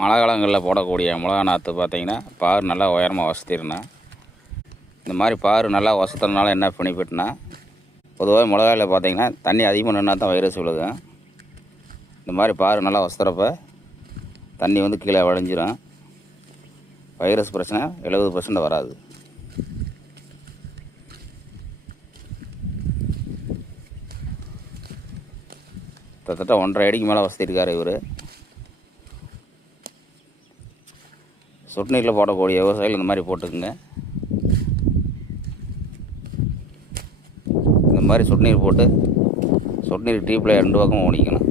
மழை காலங்களில் போடக்கூடிய மிளகா நாற்று பார்த்திங்கன்னா பார் நல்லா உயரமாக வசத்திருந்தேன். இந்த மாதிரி பார் நல்லா வசத்துறதுனால என்ன பெனிஃபிட்னா, பொதுவாக மிளகாயில் பார்த்திங்கன்னா தண்ணி அதிகமாக நின்னா தான் வைரஸ் விழுது. இந்த மாதிரி பார் நல்லா வசத்துறப்ப தண்ணி வந்து கீழே வளைஞ்சிரும். வைரஸ் பிரச்சனை 70% வராது. கிட்டத்தட்ட 1.5 அடிக்கு மேலே வசதிருக்கார் இவர். சொட்டு நீரில் போடக்கூடிய விவசாயிகள் இந்த மாதிரி போட்டுக்குங்க. இந்த மாதிரி சொட்டு நீர் போட்டு சொட்டு நீர் டீப்பில் 2 பக்கமும் ஓடிக்கணும்.